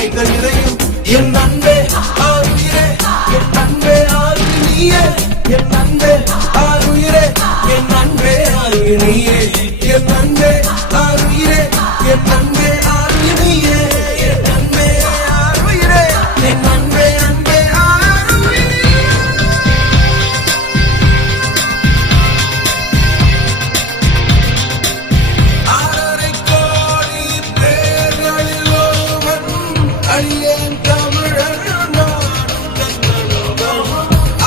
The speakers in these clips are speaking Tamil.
புன்னகைகள் நிறையும் என் அன்பே ஆருயிரே என் அன்பே ஆறு நீயே என் அன்பே ஆருயிரே என் அன்பே ஆறு நீயே என் அன்பே ஆருயிரே என் அன்பே ஆறு நீயே என் அன்பே ஆருயிரே என் அன்பே அன்பே ஆருயிரே ஆறரை கோடி பேர்களில் ஒருவன் அடியேன் தமிழர் நாடும் கந்தனும்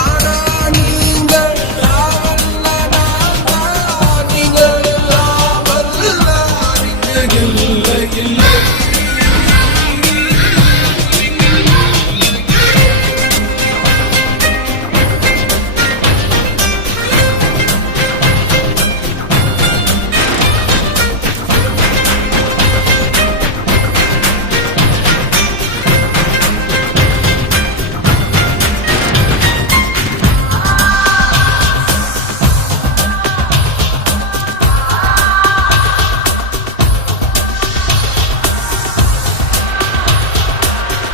ஆனா நீங்கள் நீங்கள் இல்லை இல்லை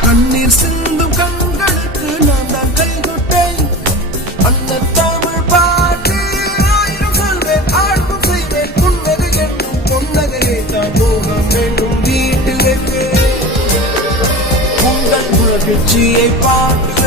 கண்ணீர் சிந்தும் கண்களுக்கு நான் தான் கைகொட்டேன் அந்த தமிழ் பாட்டு ஆயிரம் சொல்வேன் ஆழ்வும் செய்வேன் புன்னகை என்னும் பொன்னகையை தான் போகம் என்னும் வீட்டில் வைப்பேன் உங்கள் மகிழ்ச்சியை பார்த்து